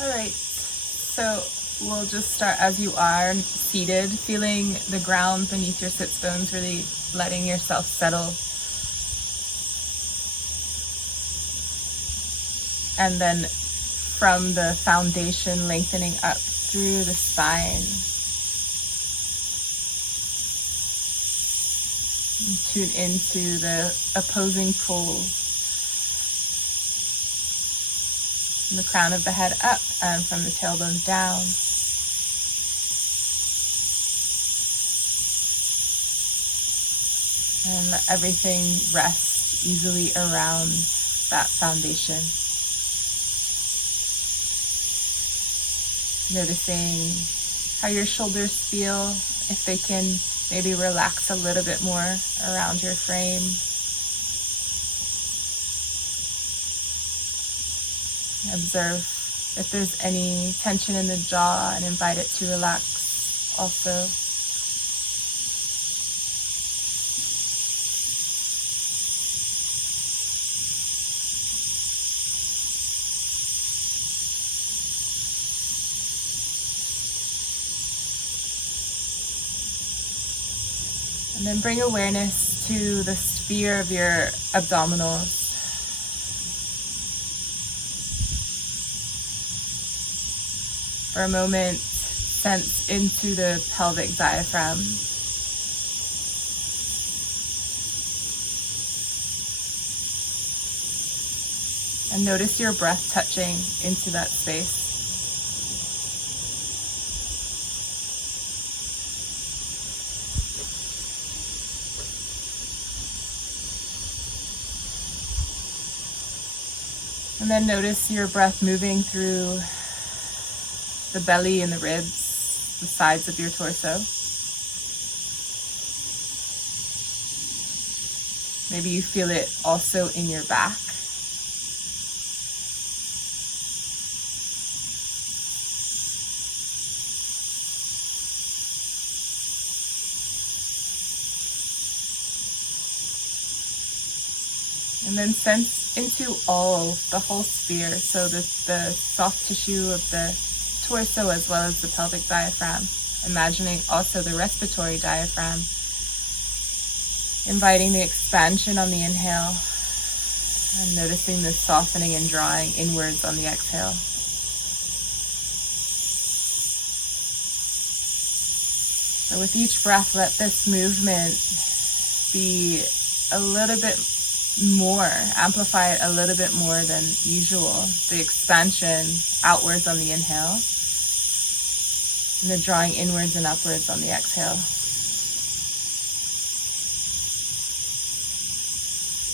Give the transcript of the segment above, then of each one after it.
All right, so we'll just start as you are, seated, feeling the ground beneath your sits bones, really letting yourself settle. And then from the foundation, lengthening up through the spine. Tune into the opposing pull. From the crown of the head up and from the tailbone down. And let everything rest easily around that foundation. Noticing how your shoulders feel, if they can maybe relax a little bit more around your frame. Observe if there's any tension in the jaw and invite it to relax also. And then bring awareness to the sphere of your abdominals. For a moment, sense into the pelvic diaphragm. And notice your breath touching into that space. And then notice your breath moving through the belly and the ribs, the sides of your torso. Maybe you feel it also in your back. And then sense into the whole sphere, so that the soft tissue of the torso as well as the pelvic diaphragm, imagining also the respiratory diaphragm, inviting the expansion on the inhale and noticing the softening and drawing inwards on the exhale. So with each breath, let this movement be a little bit more, amplify it a little bit more than usual. The expansion outwards on the inhale, and the drawing inwards and upwards on the exhale.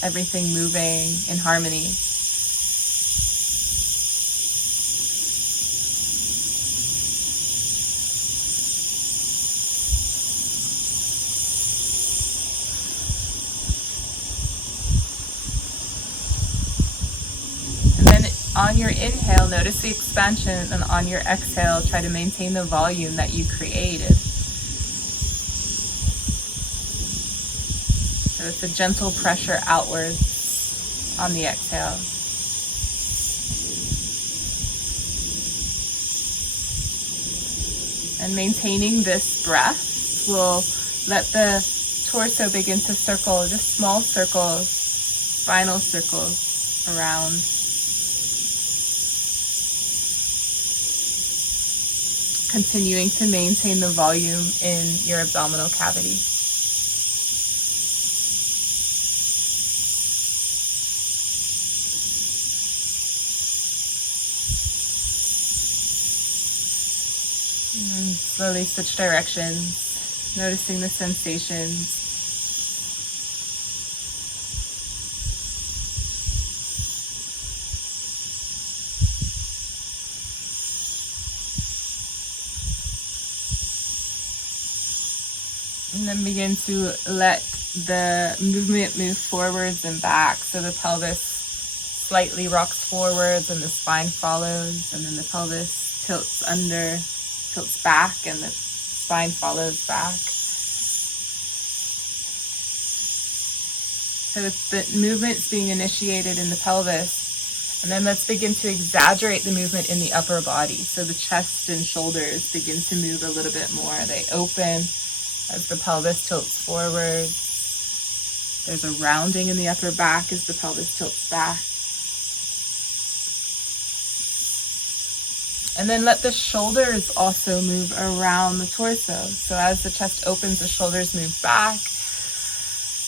Everything moving in harmony. On your inhale, notice the expansion, and on your exhale, try to maintain the volume that you created. So it's a gentle pressure outwards on the exhale. And maintaining this breath will let the torso begin to circle, just small circles, spinal circles around. Continuing to maintain the volume in your abdominal cavity. And slowly switch directions, noticing the sensations. And then begin to let the movement move forwards and back. So the pelvis slightly rocks forwards and the spine follows, and then the pelvis tilts under, tilts back, and the spine follows back. So the movement's being initiated in the pelvis, And then let's begin to exaggerate the movement in the upper body. So the chest and shoulders begin to move a little bit more. They open as the pelvis tilts forward. There's a rounding in the upper back as the pelvis tilts back. And then let the shoulders also move around the torso. So as the chest opens, the shoulders move back.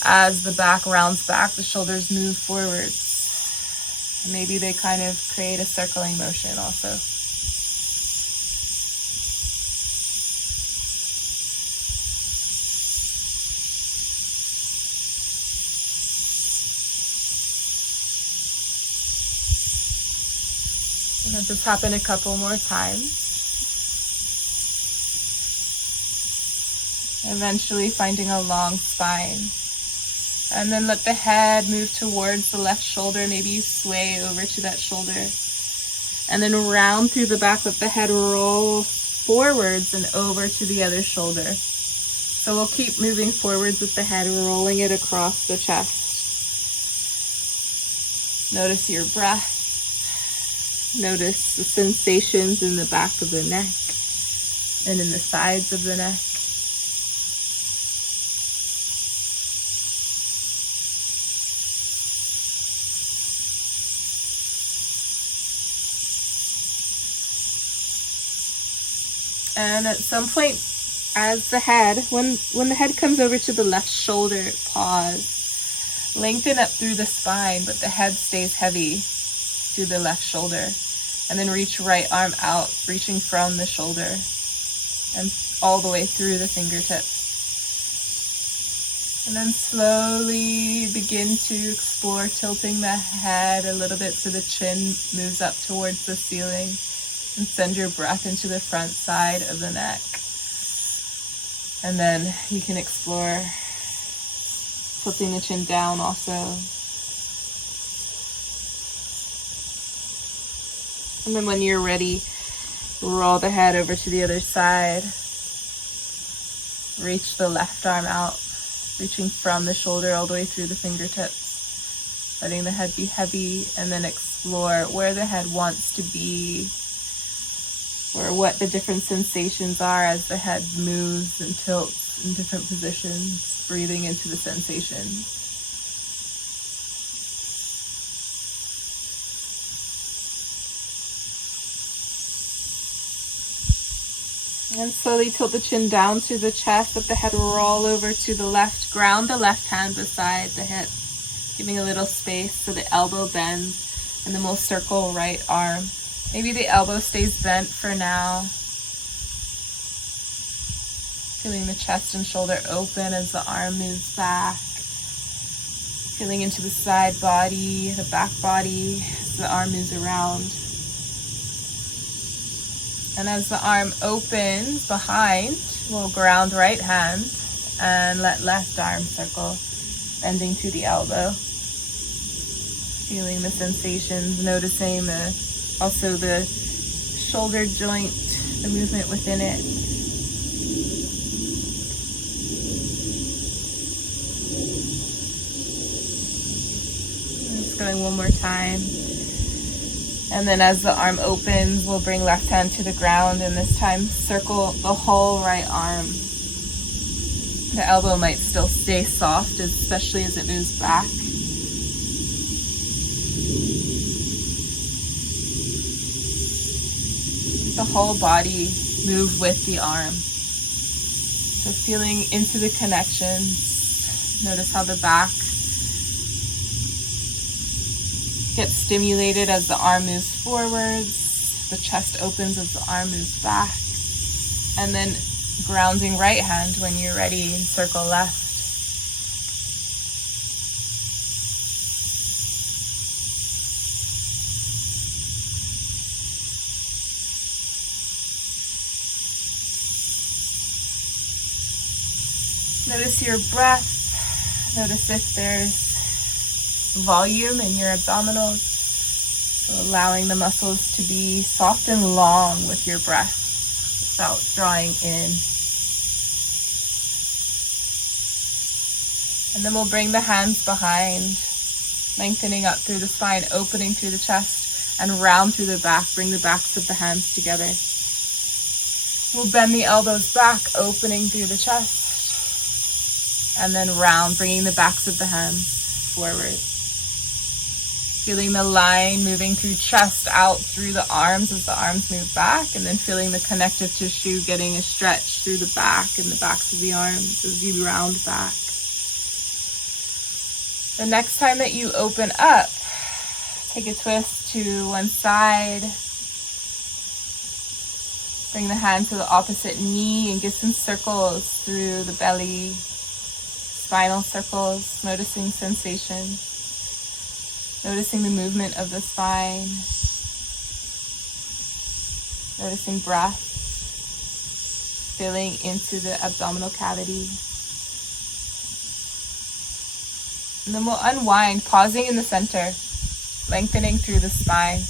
As the back rounds back, the shoulders move forwards. Maybe they kind of create a circling motion also. And let this happen a couple more times. Eventually finding a long spine. And then let the head move towards the left shoulder. Maybe you sway over to that shoulder. And then round through the back. Let the head roll forwards and over to the other shoulder. So we'll keep moving forwards with the head, rolling it across the chest. Notice your breath. Notice the sensations in the back of the neck and in the sides of the neck. And at some point, as the head, when the head comes over to the left shoulder, pause. Lengthen up through the spine, but the head stays heavy to the left shoulder. And then reach right arm out, reaching from the shoulder and all the way through the fingertips. And then slowly begin to explore tilting the head a little bit so the chin moves up towards the ceiling. And send your breath into the front side of the neck. And then you can explore tilting the chin down also. And then when you're ready, roll the head over to the other side. Reach the left arm out, reaching from the shoulder all the way through the fingertips. Letting the head be heavy, and then explore where the head wants to be, or what the different sensations are as the head moves and tilts in different positions, breathing into the sensations. And slowly tilt the chin down to the chest, let the head roll over to the left, ground the left hand beside the hip, giving a little space so the elbow bends, and then we'll circle right arm. Maybe the elbow stays bent for now. Feeling the chest and shoulder open as the arm moves back. Feeling into the side body, the back body, as the arm moves around. And as the arm opens behind, we'll ground right hand and let left arm circle, bending to the elbow. Feeling the sensations, noticing also the shoulder joint, the movement within it. Just going one more time. And then as the arm opens, we'll bring left hand to the ground, and this time circle the whole right arm. The elbow might still stay soft, especially as it moves back. The whole body move with the arm. So feeling into the connections. Notice how the back gets stimulated as the arm moves forwards. The chest opens as the arm moves back. And then grounding right hand when you're ready, and circle left. Notice your breath. Notice if there's volume in your abdominals. So allowing the muscles to be soft and long with your breath without drawing in. And then we'll bring the hands behind. lengthening up through the spine, opening through the chest, and round through the back. Bring the backs of the hands together. We'll bend the elbows back, opening through the chest, and then round, bringing the backs of the hands forward. Feeling the line moving through chest, out through the arms as the arms move back, and then feeling the connective tissue getting a stretch through the back and the backs of the arms as you round back. The next time that you open up, take a twist to one side. Bring the hand to the opposite knee and give some circles through the belly, spinal circles, noticing sensation. Noticing the movement of the spine, noticing breath, filling into the abdominal cavity. And then we'll unwind, pausing in the center, lengthening through the spine,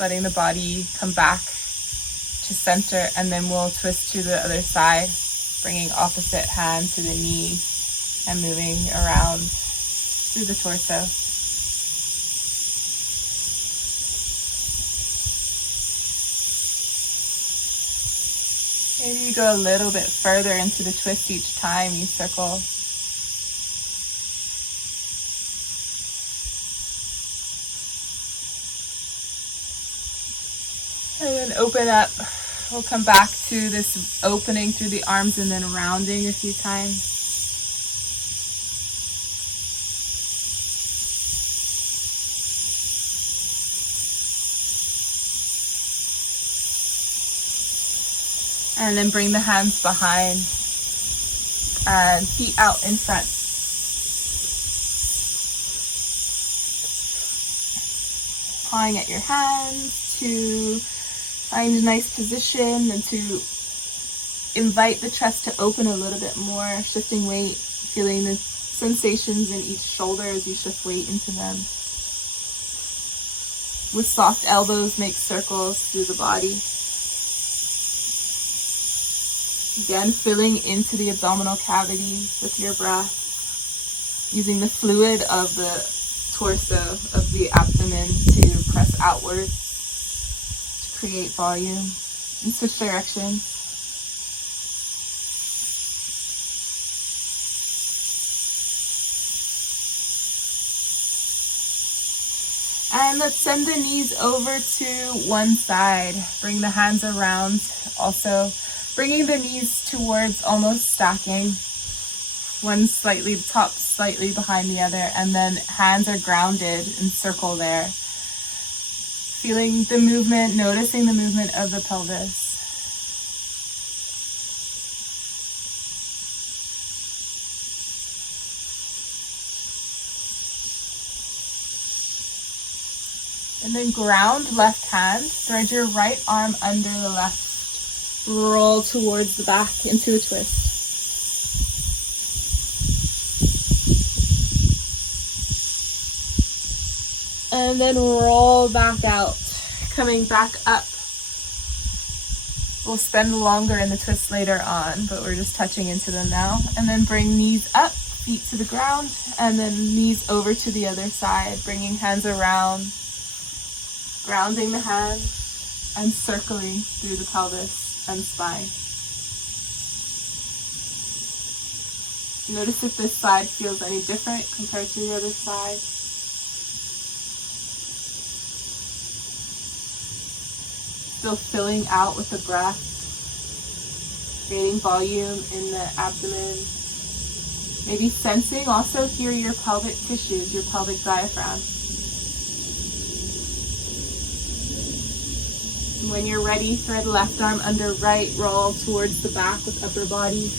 letting the body come back to center, and then we'll twist to the other side, bringing opposite hand to the knee and moving around through the torso. Maybe you go a little bit further into the twist each time you circle. And then open up. We'll come back to this opening through the arms and then rounding a few times. And then bring the hands behind and feet out in front. Pawing at your hands to find a nice position and to invite the chest to open a little bit more, shifting weight, feeling the sensations in each shoulder as you shift weight into them. With soft elbows, make circles through the body. Again, filling into the abdominal cavity with your breath, using the fluid of the torso, of the abdomen to press outward, to create volume, and switch direction. And let's send the knees over to one side. Bring the hands around, also bringing the knees towards almost stacking. One slightly, top slightly behind the other, and then hands are grounded in circle there. Feeling the movement, noticing the movement of the pelvis. And then ground left hand, thread your right arm under the left. Roll towards the back into a twist. And then roll back out, coming back up. We'll spend longer in the twist later on, but we're just touching into them now. And then bring knees up, feet to the ground, and then knees over to the other side, bringing hands around, grounding the hands, and circling through the pelvis and spine. Notice if this side feels any different compared to the other side. Still filling out with the breath, creating volume in the abdomen. Maybe sensing also here your pelvic tissues, your pelvic diaphragm. When you're ready, thread left arm under right, roll towards the back with upper body.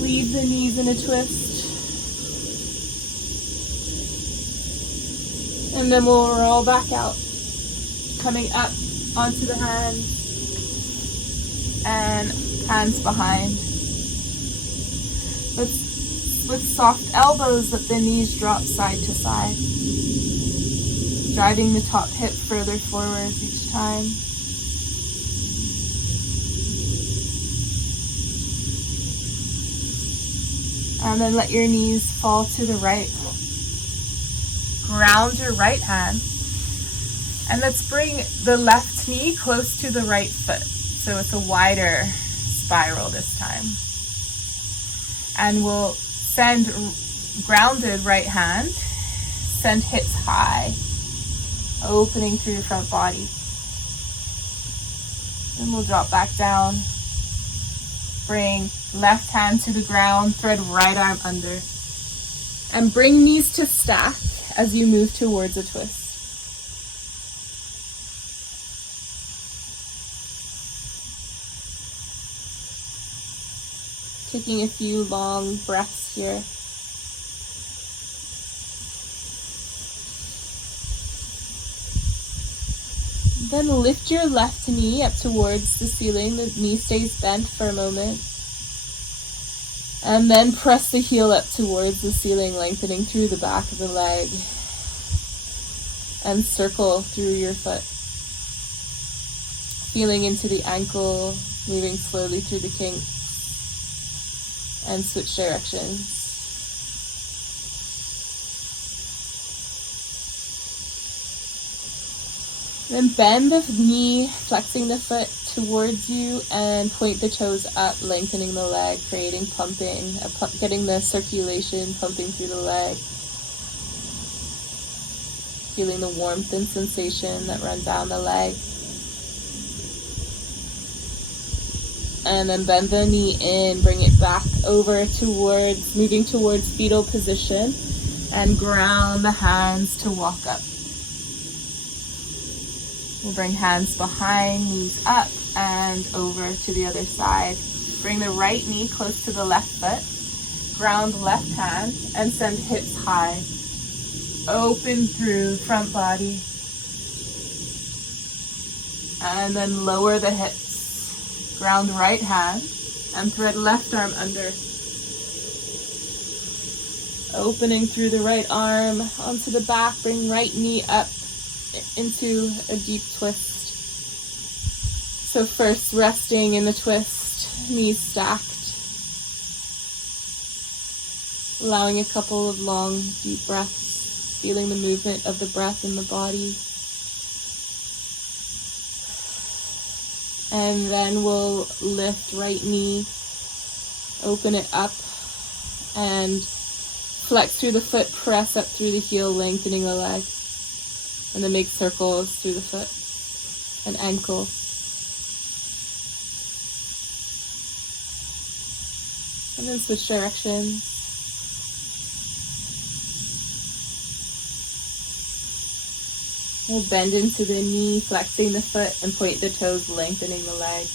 Leave the knees in a twist. And then we'll roll back out, coming up onto the hands and hands behind. With soft elbows, let the knees drop side to side, driving the top hip further forward each time. And then let your knees fall to the right, Ground your right hand. And let's bring the left knee close to the right foot. So it's a wider spiral this time. And we'll send grounded right hand, send hips high, opening through the front body. And we'll drop back down. Bring left hand to the ground, thread right arm under. And bring knees to stack as you move towards a twist. Taking a few long breaths here. Then lift your left knee up towards the ceiling. The knee stays bent for a moment. And then press the heel up towards the ceiling, lengthening through the back of the leg. And circle through your foot. Feeling into the ankle, moving slowly through the kink. And switch directions. Then bend the knee, flexing the foot towards you, and point the toes up, lengthening the leg, creating pumping, getting the circulation pumping through the leg. Feeling the warmth and sensation that run down the leg. And then bend the knee in, bring it back over towards, moving towards fetal position, and ground the hands to walk up. We'll bring hands behind, knees up, and over to the other side. Bring the right knee close to the left foot, ground left hand, and send hips high. Open through front body. And then lower the hips. Ground right hand and thread left arm under. Opening through the right arm onto the back. Bring right knee up into a deep twist. So first resting in the twist, knees stacked. Allowing a couple of long, deep breaths, feeling the movement of the breath in the body. And then we'll lift right knee, open it up, and flex through the foot, press up through the heel, lengthening the leg. And then make circles through the foot and ankle. And then switch directions. We'll bend into the knee, flexing the foot, and point the toes, lengthening the leg.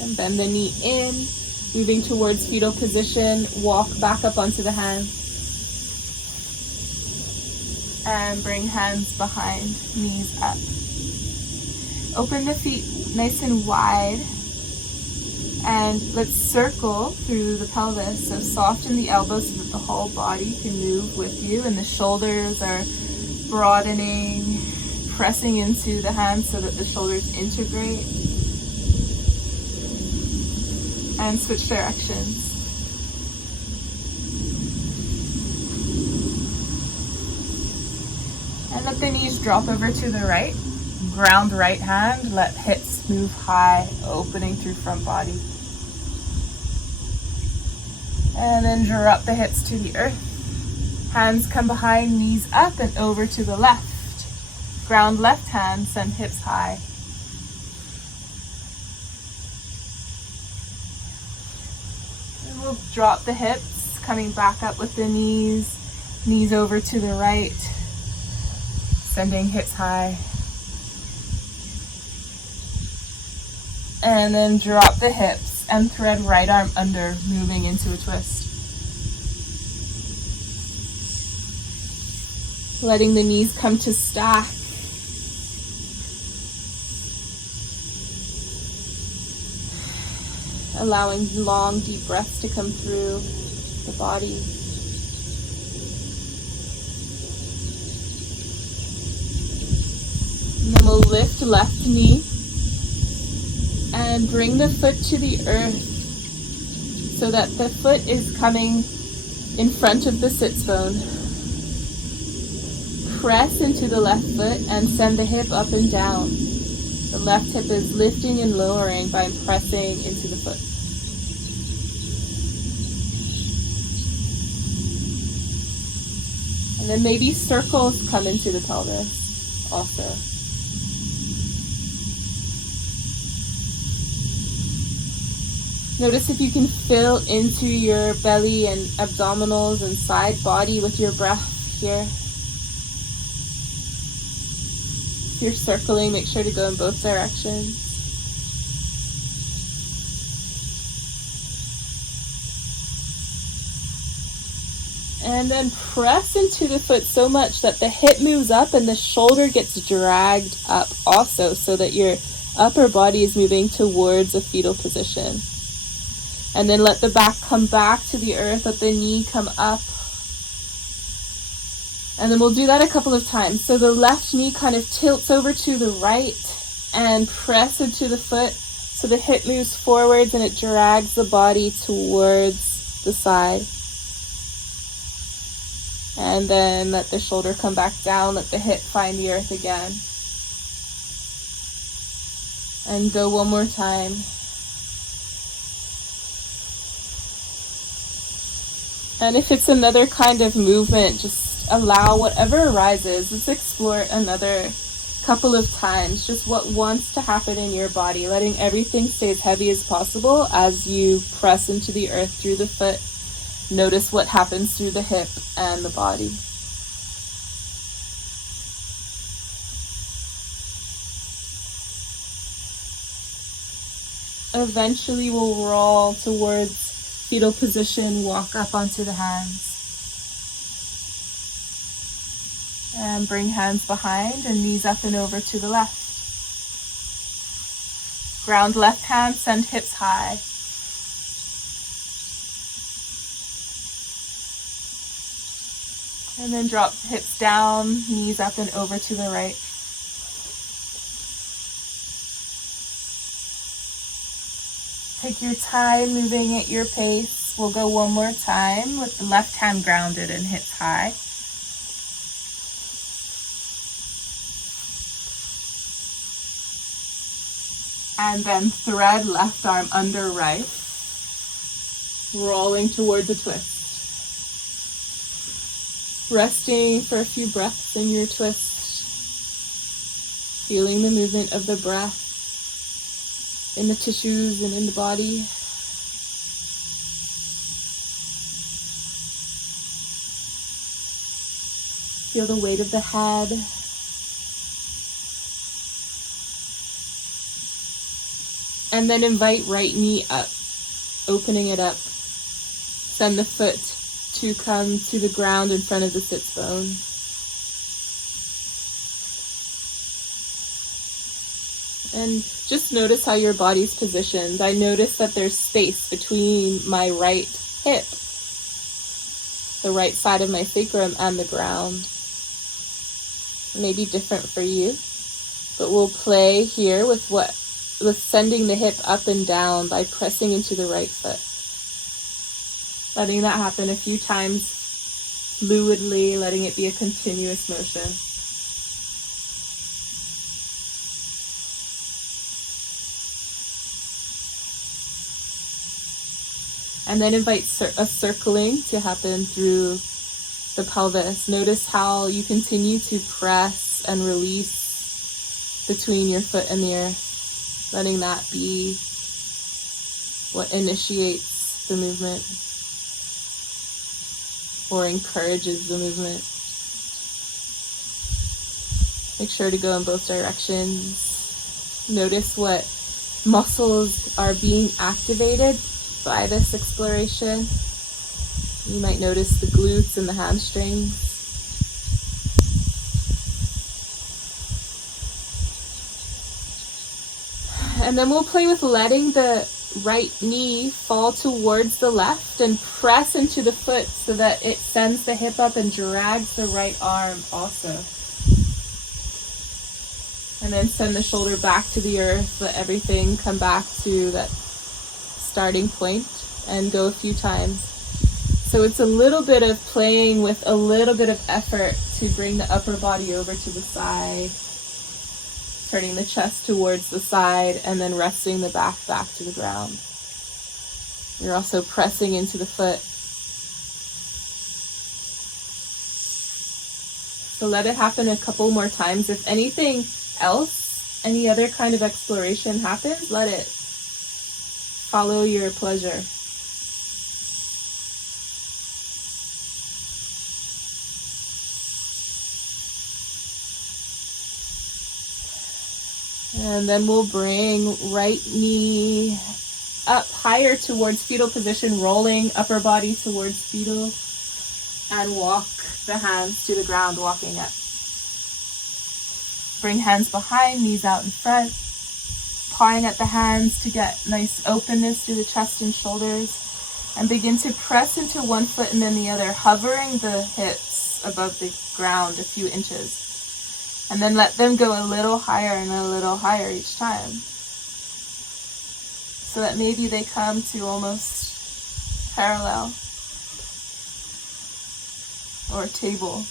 And bend the knee in, moving towards fetal position. Walk back up onto the hands. And bring hands behind, knees up. Open the feet nice and wide. And let's circle through the pelvis. So soften the elbows so that the whole body can move with you. And the shoulders are broadening, pressing into the hands so that the shoulders integrate. And switch directions. And let the knees drop over to the right. Ground right hand, let hips move high, opening through front body. And then drop the hips to the earth. Hands come behind, knees up and over to the left. Ground left hand, send hips high. And we'll drop the hips, coming back up with the knees over to the right, sending hips high. And then drop the hips and thread right arm under, moving into a twist. Letting the knees come to stack. Allowing long, deep breaths to come through the body. And then we'll lift left knee. And bring the foot to the earth so that the foot is coming in front of the sits bone. Press into the left foot and send the hip up and down. The left hip is lifting and lowering by pressing into the foot. And then maybe circles come into the pelvis also. Notice if you can fill into your belly and abdominals and side body with your breath here. If you're circling, make sure to go in both directions. And then press into the foot so much that the hip moves up and the shoulder gets dragged up also, so that your upper body is moving towards a fetal position. And then let the back come back to the earth, let the knee come up. And then we'll do that a couple of times. So the left knee kind of tilts over to the right and press into the foot so the hip moves forwards and it drags the body towards the side. And then let the shoulder come back down, let the hip find the earth again. And go one more time. And if it's another kind of movement, just allow whatever arises. Let's explore another couple of times, just what wants to happen in your body, letting everything stay as heavy as possible as you press into the earth through the foot. Notice what happens through the hip and the body. Eventually we'll roll towards fetal position, walk up onto the hands. And bring hands behind and knees up and over to the left. Ground left hand, send hips high. And then drop hips down, knees up and over to the right. Take your time moving at your pace. We'll go one more time with the left hand grounded and hips high. And then thread left arm under right, rolling towards a twist. Resting for a few breaths in your twist, feeling the movement of the breath in the tissues and in the body. Feel the weight of the head. And then invite right knee up, opening it up. Send the foot to come to the ground in front of the sits bone. And just notice how your body's positioned. I notice that there's space between my right hip, the right side of my sacrum, and the ground. It may be different for you, but we'll play here with sending the hip up and down by pressing into the right foot. Letting that happen a few times fluidly, letting it be a continuous motion. And then invite a circling to happen through the pelvis. Notice how you continue to press and release between your foot and the earth, letting that be what initiates the movement or encourages the movement. Make sure to go in both directions. Notice what muscles are being activated by this exploration. You might notice the glutes and the hamstrings. And then we'll play with letting the right knee fall towards the left and press into the foot so that it sends the hip up and drags the right arm also. And then send the shoulder back to the earth. Let everything come back to that starting point and go a few times. So it's a little bit of playing with a little bit of effort to bring the upper body over to the side, turning the chest towards the side, and then resting the back to the ground. You're also pressing into the foot. So let it happen a couple more times. If anything else, any other kind of exploration happens, let it. Follow your pleasure. And then we'll bring right knee up higher towards fetal position, rolling upper body towards fetal, and walk the hands to the ground, walking up. Bring hands behind, knees out in front, pawing at the hands to get nice openness through the chest and shoulders, and begin to press into one foot and then the other, hovering the hips above the ground a few inches. And then let them go a little higher and a little higher each time. So that maybe they come to almost parallel or table.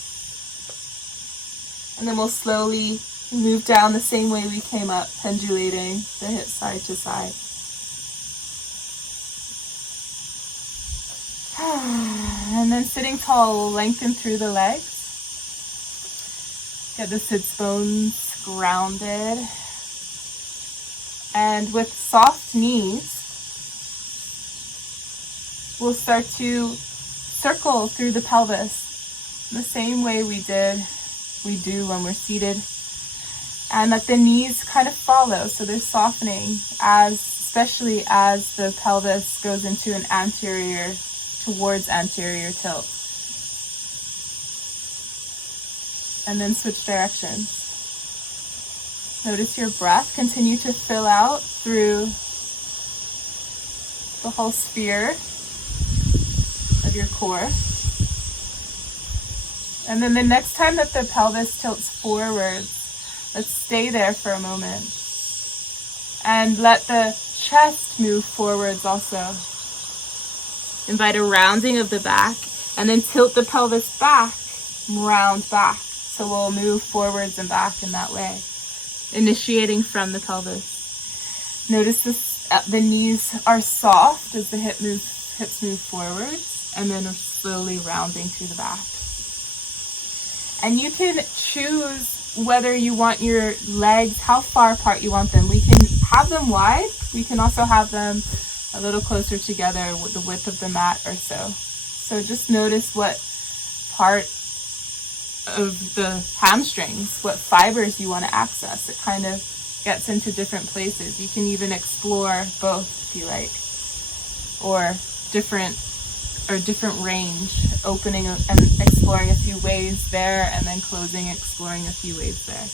And then we'll slowly move down the same way we came up, pendulating the hips side to side. And then sitting tall, we'll lengthen through the legs. Get the sits bones grounded. And with soft knees, we'll start to circle through the pelvis the same way we do when we're seated. And that the knees kind of follow, so they're softening, especially as the pelvis goes into an towards anterior tilt. And then switch directions. Notice your breath. Continue to fill out through the whole sphere of your core. And then the next time that the pelvis tilts forwards, let's stay there for a moment. And let the chest move forwards also. Invite a rounding of the back, and then tilt the pelvis back, round back. So we'll move forwards and back in that way, initiating from the pelvis. Notice the knees are soft as the hips move forwards, and then we're slowly rounding through the back. And you can choose whether you want your legs, how far apart you want them. We can have them wide. We can also have them a little closer together with the width of the mat or so. So just notice what part of the hamstrings, what fibers you want to access. It kind of gets into different places. You can even explore both if you like, or different range, opening and exploring a few ways there, and then closing, exploring a few ways there.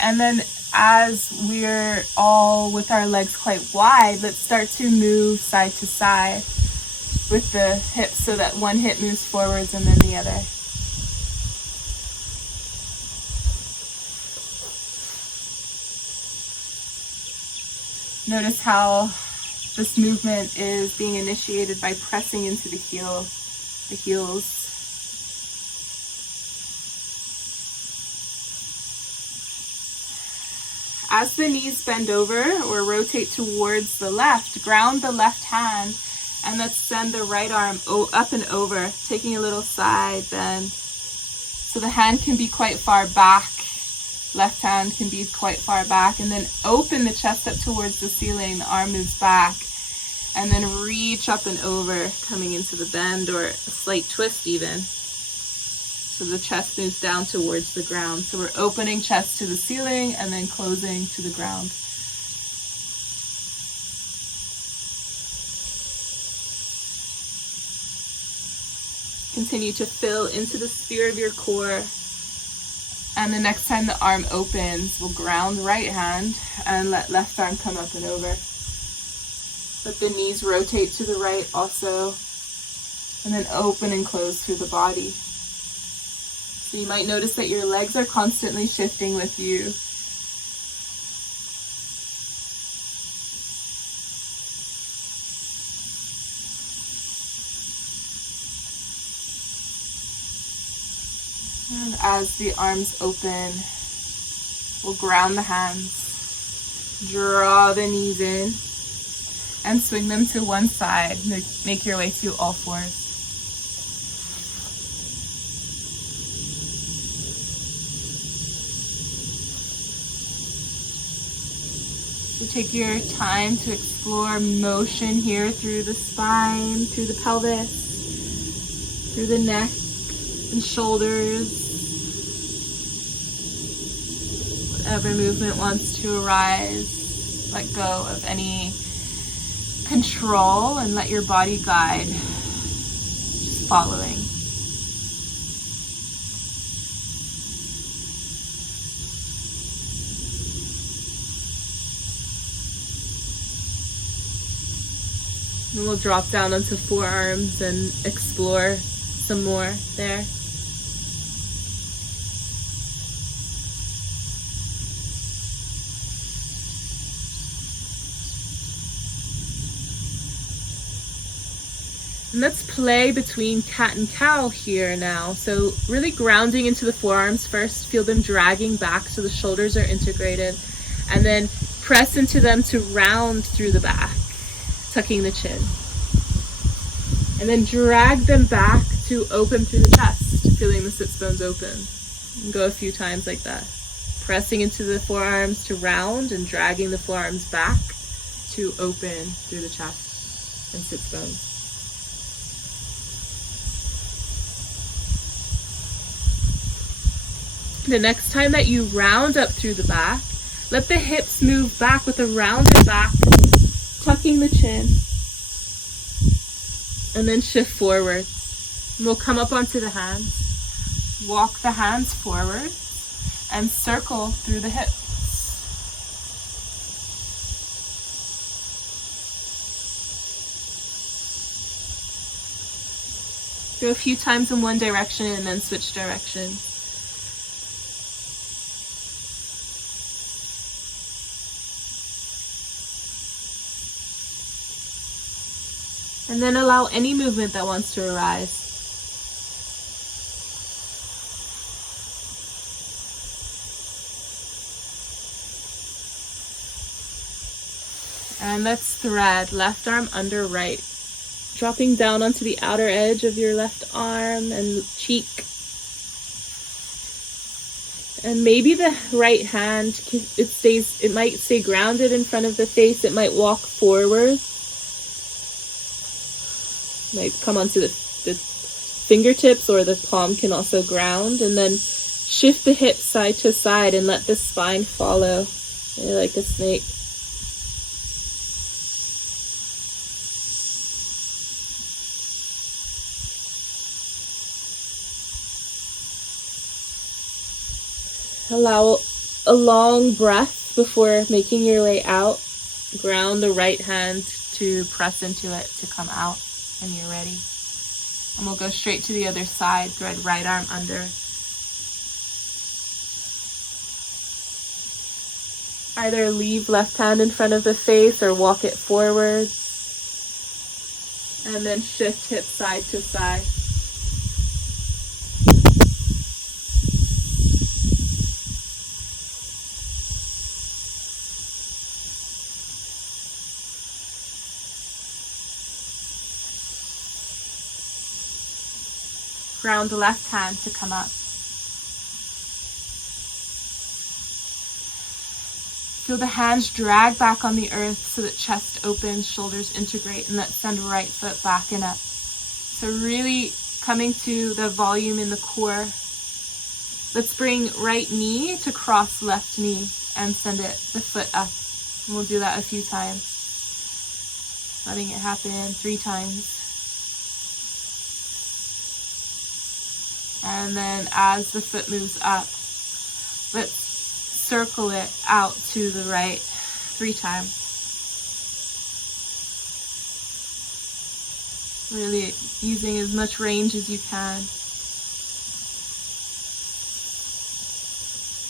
And then as we're all with our legs quite wide, let's start to move side to side with the hips so that one hip moves forwards and then the other. Notice how this movement is being initiated by pressing into the heels. As the knees bend over or rotate towards the left, ground the left hand, and let's send the right arm up and over, taking a little side bend. So the hand can be quite far back. Left hand can be quite far back, and then open the chest up towards the ceiling. The arm moves back, and then reach up and over, coming into the bend or a slight twist even. So the chest moves down towards the ground. So we're opening chest to the ceiling and then closing to the ground. Continue to fill into the sphere of your core. And the next time the arm opens, we'll ground right hand and let left arm come up and over. Let the knees rotate to the right also. And then open and close through the body. So you might notice that your legs are constantly shifting with you. And as the arms open, we'll ground the hands, draw the knees in, and swing them to one side. Make your way to all fours. So take your time to explore motion here through the spine, through the pelvis, through the neck and shoulders. Whatever movement wants to arise, let go of any control and let your body guide, just following. And we'll drop down onto forearms and explore some more there. And let's play between cat and cow here now. So really grounding into the forearms first. Feel them dragging back so the shoulders are integrated. And then press into them to round through the back, tucking the chin. And then drag them back to open through the chest, feeling the sits bones open. And go a few times like that. Pressing into the forearms to round and dragging the forearms back to open through the chest and sits bones. The next time that you round up through the back, let the hips move back with a rounded back, tucking the chin, and then shift forward. And we'll come up onto the hands, walk the hands forward, and circle through the hips. Go a few times in one direction and then switch directions. And then allow any movement that wants to arise. And let's thread left arm under right. Dropping down onto the outer edge of your left arm and cheek. And maybe the right hand, it might stay grounded in front of the face. It might walk forward. Might come onto the fingertips, or the palm can also ground, and then shift the hips side to side and let the spine follow, like a snake. Allow a long breath before making your way out. Ground the right hand to press into it to come out when you're ready. And we'll go straight to the other side. Thread right arm under. Either leave left hand in front of the face or walk it forward. And then shift hips side to side. Ground the left hand to come up. Feel the hands drag back on the earth so that chest opens, shoulders integrate, and let's send right foot back and up. So really coming to the volume in the core. Let's bring right knee to cross left knee and send the foot up. And we'll do that a few times. Letting it happen 3 times. And then as the foot moves up, let's circle it out to the right 3 times. Really using as much range as you can.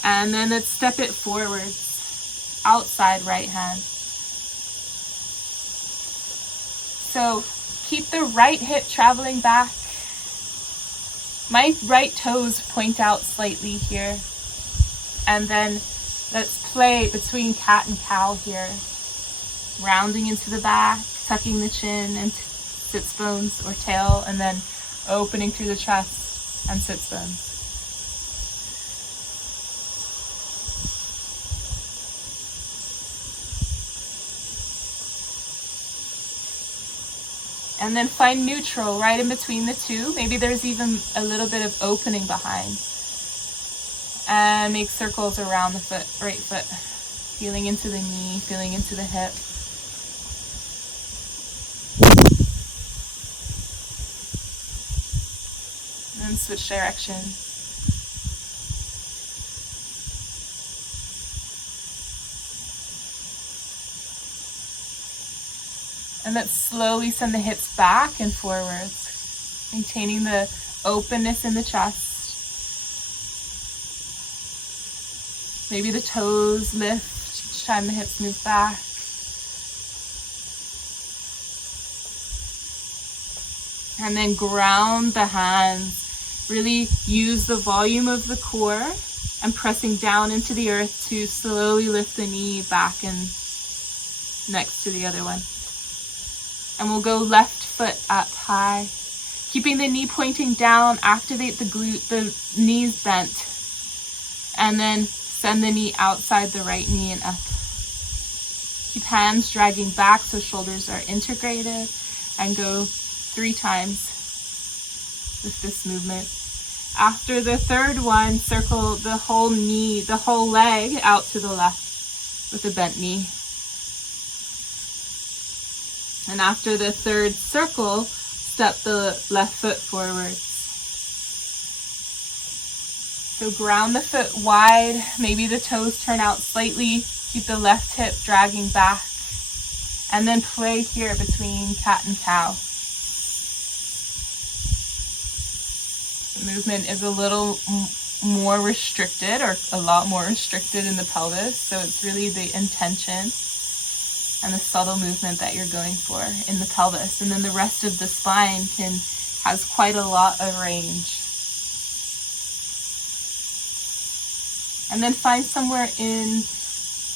And then let's step it forwards, outside right hand. So keep the right hip traveling back. My right toes point out slightly here. And then let's play between cat and cow here. Rounding into the back, tucking the chin and sits bones or tail, and then opening through the chest and sits bones. And then find neutral right in between the two. Maybe there's even a little bit of opening behind. And make circles around the foot, right foot. Feeling into the knee, feeling into the hip. And then switch direction. And let's slowly send the hips back and forwards, maintaining the openness in the chest. Maybe the toes lift each time the hips move back. And then ground the hands. Really use the volume of the core and pressing down into the earth to slowly lift the knee back and next to the other one. And we'll go left foot up high. Keeping the knee pointing down, activate the glute, the knees bent. And then send the knee outside the right knee and up. Keep hands dragging back so shoulders are integrated. And go 3 times with this movement. After the third one, circle the whole knee, the whole leg out to the left with a bent knee. And after the third circle, step the left foot forward. So ground the foot wide, maybe the toes turn out slightly, keep the left hip dragging back, and then play here between cat and cow. The movement is a little more restricted, or a lot more restricted in the pelvis, so it's really the intention and the subtle movement that you're going for in the pelvis. And then the rest of the spine has quite a lot of range. And then find somewhere in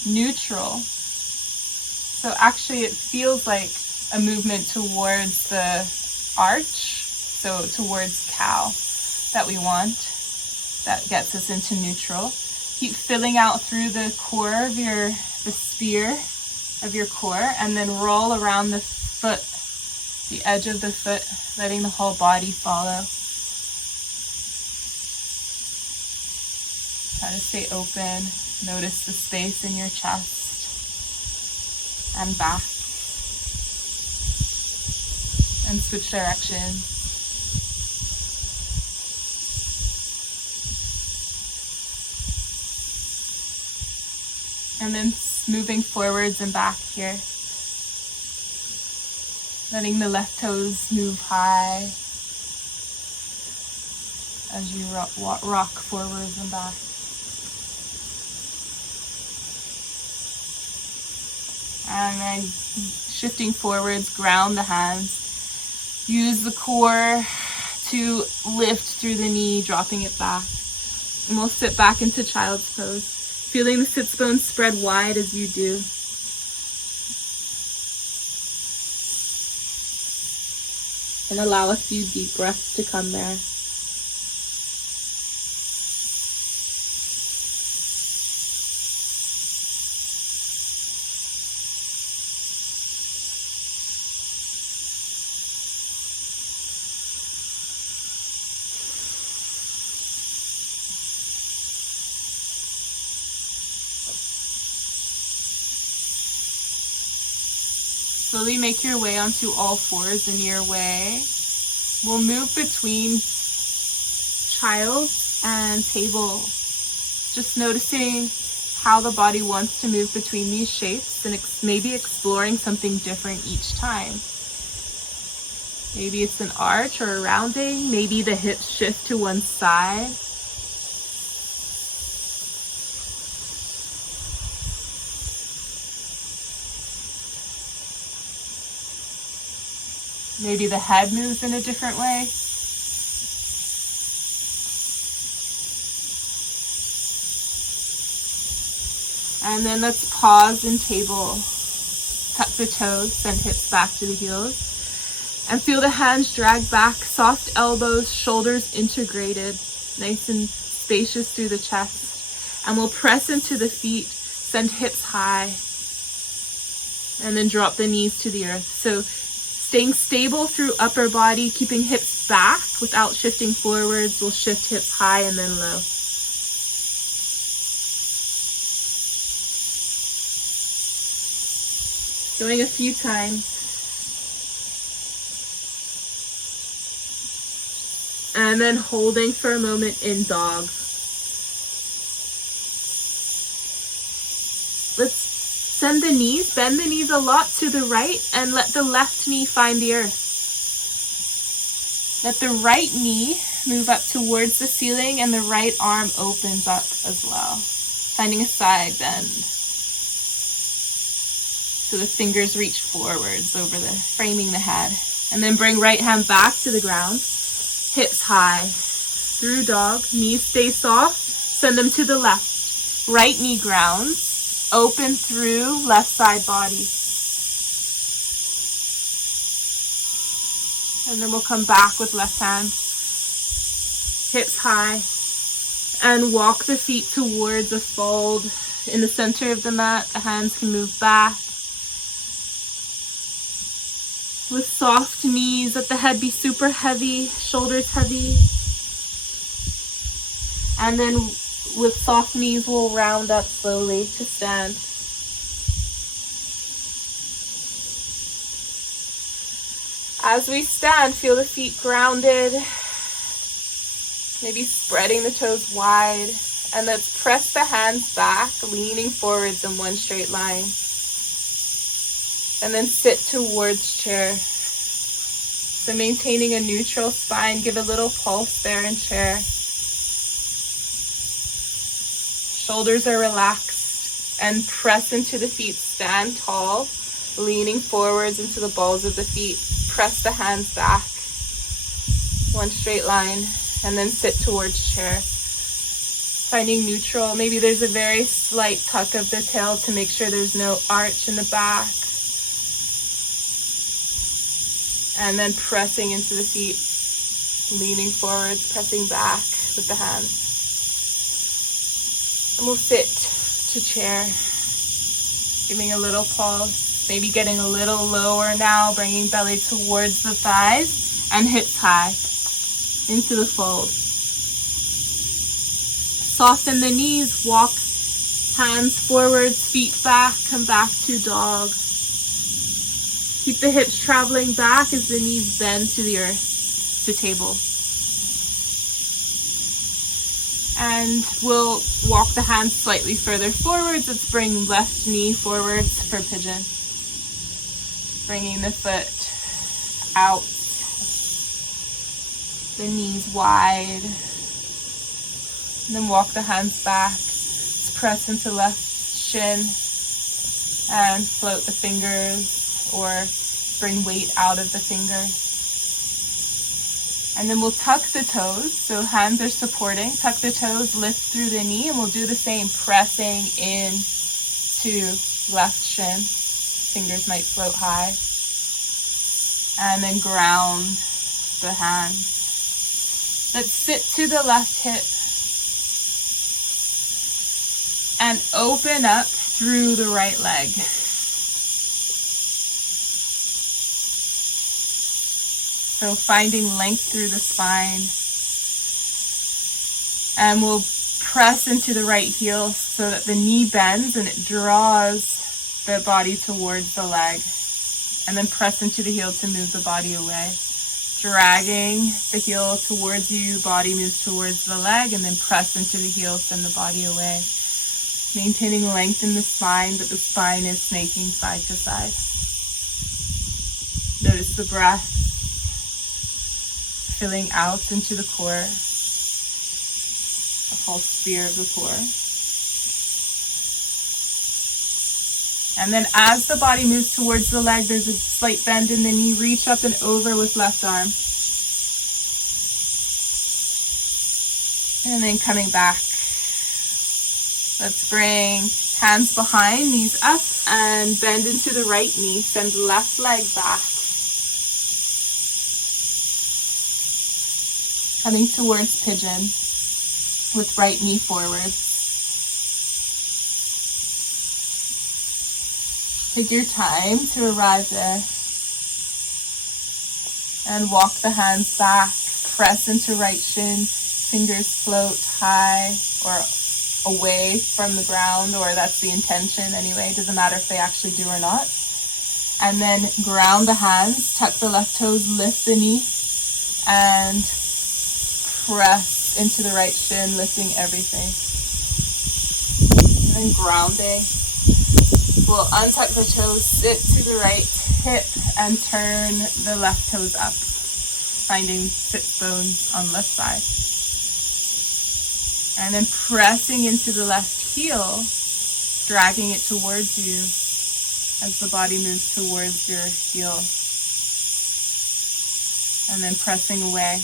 neutral. So actually it feels like a movement towards the arch, so towards cow that we want. That gets us into neutral. Keep filling out through the core of the spear of your core, and then roll around the foot, the edge of the foot, letting the whole body follow. Try to stay open. Notice the space in your chest and back. And switch direction. And then moving forwards and back here. Letting the left toes move high as you rock forwards and back. And then shifting forwards, ground the hands. Use the core to lift through the knee, dropping it back. And we'll sit back into child's pose. Feeling the sits bones spread wide as you do. And allow a few deep breaths to come there. Slowly make your way onto all fours in your way. We'll move between child and table. Just noticing how the body wants to move between these shapes and maybe exploring something different each time. Maybe it's an arch or a rounding. Maybe the hips shift to one side. Maybe the head moves in a different way. And then let's pause in table. Tuck the toes, send hips back to the heels. And feel the hands drag back, soft elbows, shoulders integrated, nice and spacious through the chest. And we'll press into the feet, send hips high, and then drop the knees to the earth. So staying stable through upper body, keeping hips back without shifting forwards. We'll shift hips high and then low. Doing a few times. And then holding for a moment in dog. Let's send the knees, bend the knees a lot to the right and let the left knee find the earth. Let the right knee move up towards the ceiling and the right arm opens up as well. Finding a side bend. So the fingers reach forwards over framing the head. And then bring right hand back to the ground. Hips high. Through dog. Knees stay soft. Send them to the left. Right knee grounds. Open through left side body. And then we'll come back with left hand. Hips high. And walk the feet towards a fold. In the center of the mat, the hands can move back. With soft knees, let the head be super heavy, shoulders heavy. And then with soft knees, we'll round up slowly to stand. As we stand, feel the feet grounded. Maybe spreading the toes wide. And let's press the hands back, leaning forwards in one straight line. And then sit towards chair. So maintaining a neutral spine, give a little pulse there in chair. Shoulders are relaxed and press into the feet, stand tall, leaning forwards into the balls of the feet. Press the hands back, one straight line, and then sit towards chair. Finding neutral, maybe there's a very slight tuck of the tail to make sure there's no arch in the back. And then pressing into the feet, leaning forwards, pressing back with the hands. And we'll sit to chair, giving a little pulse, maybe getting a little lower now, bringing belly towards the thighs and hips high into the fold. Soften the knees, walk hands forwards, feet back, come back to dog. Keep the hips traveling back as the knees bend to the earth, to table. And we'll walk the hands slightly further forwards. Let's bring left knee forwards for pigeon. Bringing the foot out. The knees wide. And then walk the hands back. Let's press into left shin and float the fingers. Or bring weight out of the fingers. And then we'll tuck the toes, so hands are supporting. Tuck the toes, lift through the knee, and we'll do the same, pressing in to left shin. Fingers might float high. And then ground the hands. Let's sit to the left hip. And open up through the right leg. So finding length through the spine. And we'll press into the right heel so that the knee bends and it draws the body towards the leg. And then press into the heel to move the body away. Dragging the heel towards you, body moves towards the leg, and then press into the heel, send the body away. Maintaining length in the spine, but the spine is snaking side to side. Notice the breath. filling out into the core, the whole sphere of the core. And then as the body moves towards the leg, there's a slight bend in the knee. Reach up and over with left arm. And then coming back. Let's bring hands behind, knees up, and bend into the right knee. Send left leg back. Coming towards pigeon with right knee forward. Take your time to arrive there. And walk the hands back. Press into right shin. Fingers float high or away from the ground, or that's the intention anyway. It doesn't matter if they actually do or not. And then ground the hands. Tuck the left toes. Lift the knee. And press into the right shin, lifting everything. And then grounding. We'll untuck the toes, sit to the right hip, and turn the left toes up, finding sit bones on left side. And then pressing into the left heel, dragging it towards you as the body moves towards your heel. And then pressing away.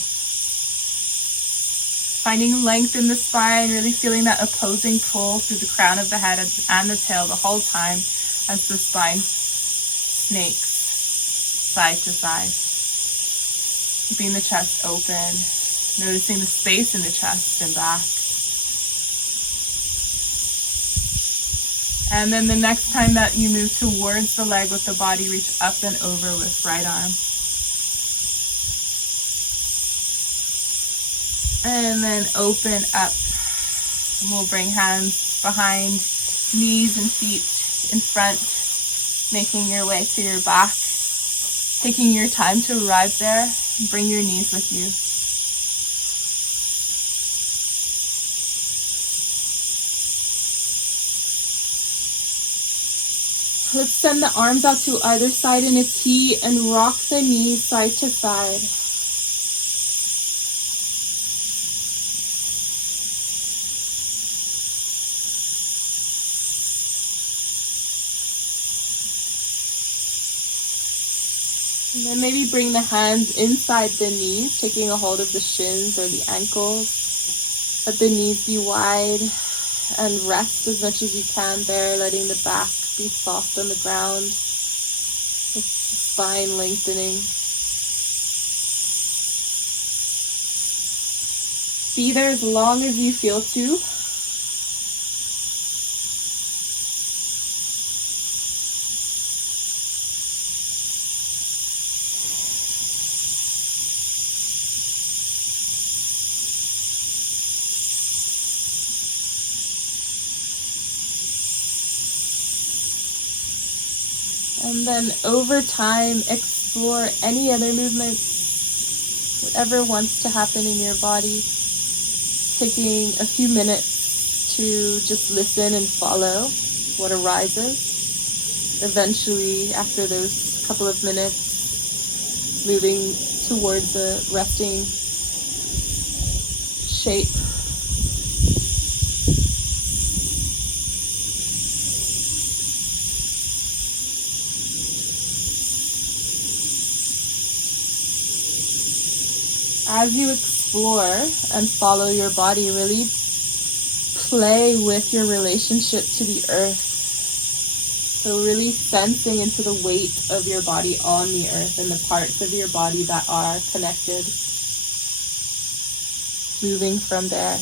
Finding length in the spine, really feeling that opposing pull through the crown of the head and the tail the whole time as the spine snakes side to side. Keeping the chest open, noticing the space in the chest and back. And then the next time that you move towards the leg with the body, reach up and over with right arm. And then open up. And we'll bring hands behind, knees and feet in front, making your way to your back. Taking your time to arrive there, bring your knees with you. Let's send the arms out to either side in a T and rock the knees side to side. And then maybe bring the hands inside the knees, taking a hold of the shins or the ankles. Let the knees be wide and rest as much as you can there, letting the back be soft on the ground. The spine lengthening. Be there as long as you feel to. And then over time, explore any other movements, whatever wants to happen in your body. Taking a few minutes to just listen and follow what arises. Eventually, after those couple of minutes, moving towards a resting shape. As you explore and follow your body, really play with your relationship to the earth. So really sensing into the weight of your body on the earth and the parts of your body that are connected. Moving from there.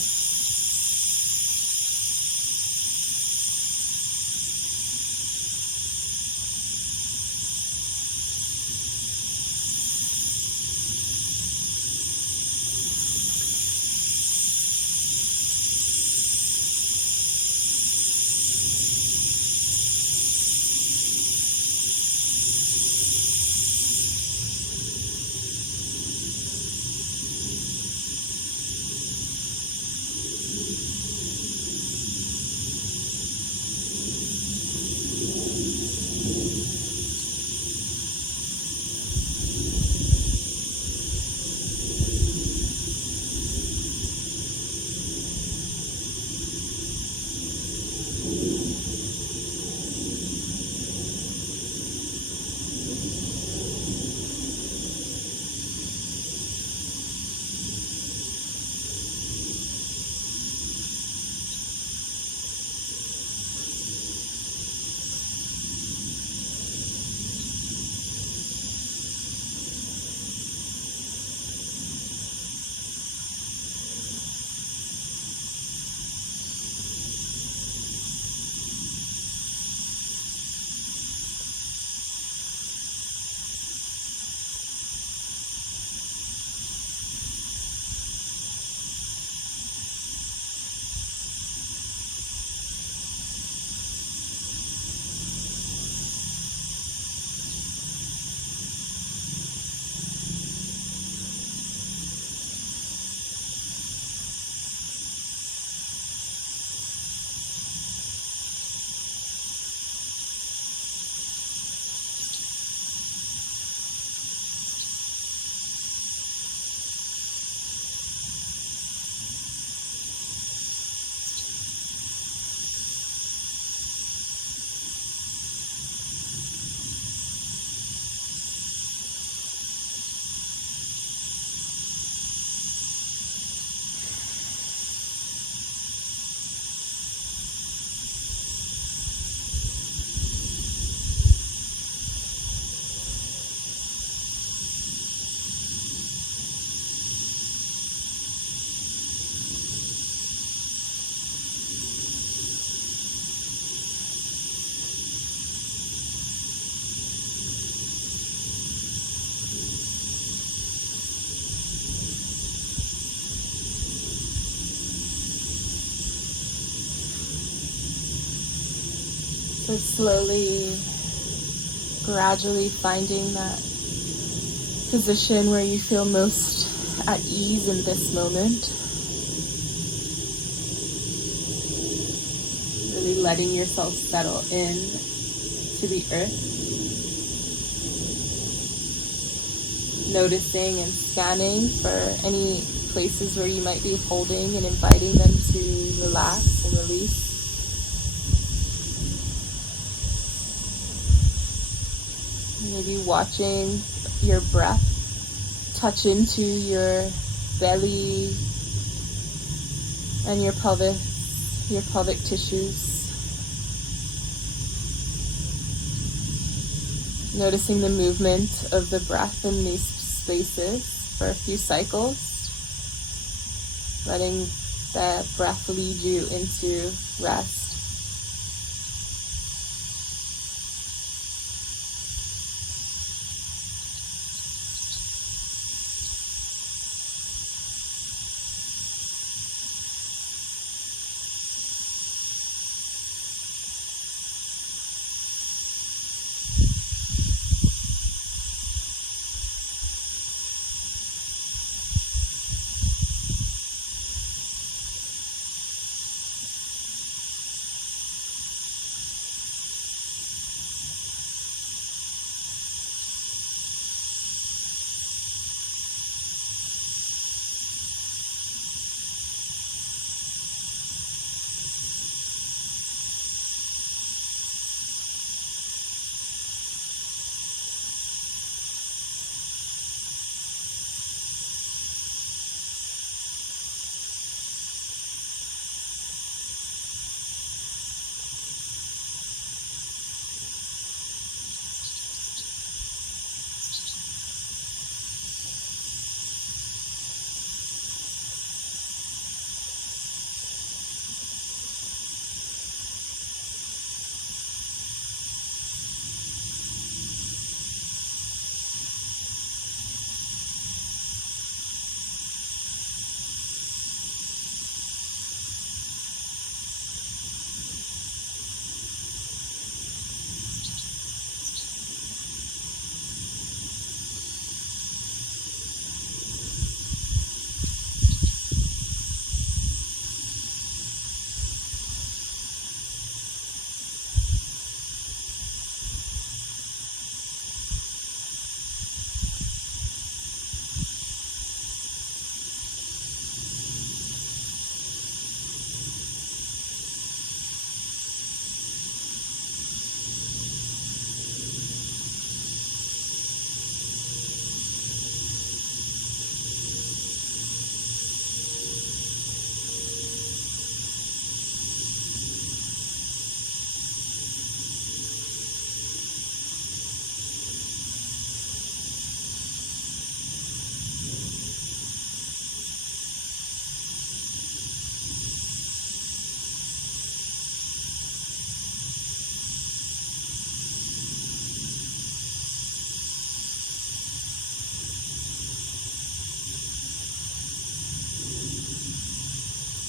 So slowly, gradually finding that position where you feel most at ease in this moment. Really letting yourself settle in to the earth. Noticing and scanning for any places where you might be holding and inviting them to relax and release. Maybe watching your breath touch into your belly and your pelvic tissues. Noticing the movement of the breath in these spaces for a few cycles. Letting the breath lead you into rest.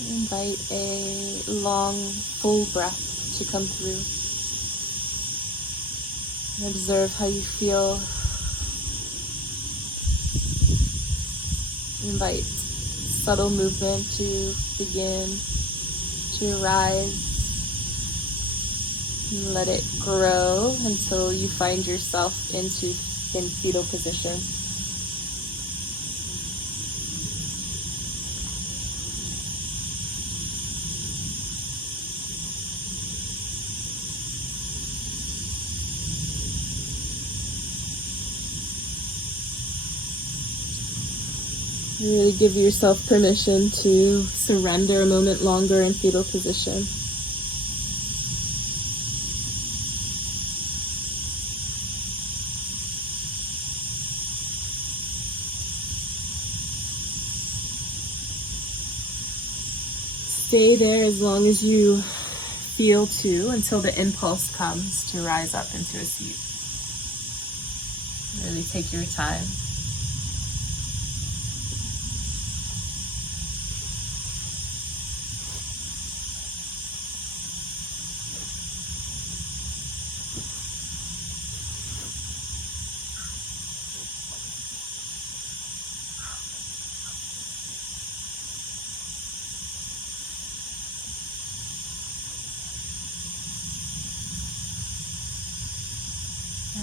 Invite a long, full breath to come through. And observe how you feel. Invite subtle movement to begin to arise. And let it grow until you find yourself in fetal position. Really give yourself permission to surrender a moment longer in fetal position. Stay there as long as you feel to, until the impulse comes to rise up into a seat. Really take your time.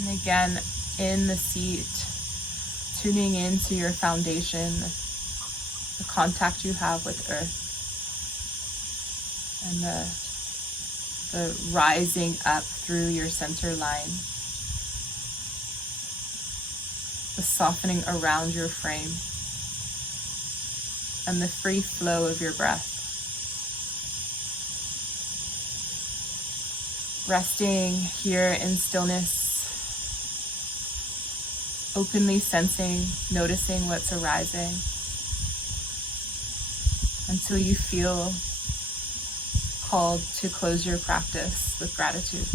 And again, in the seat, tuning into your foundation, the contact you have with earth, and the rising up through your center line, the softening around your frame, and the free flow of your breath. Resting here in stillness, openly sensing, noticing what's arising until you feel called to close your practice with gratitude.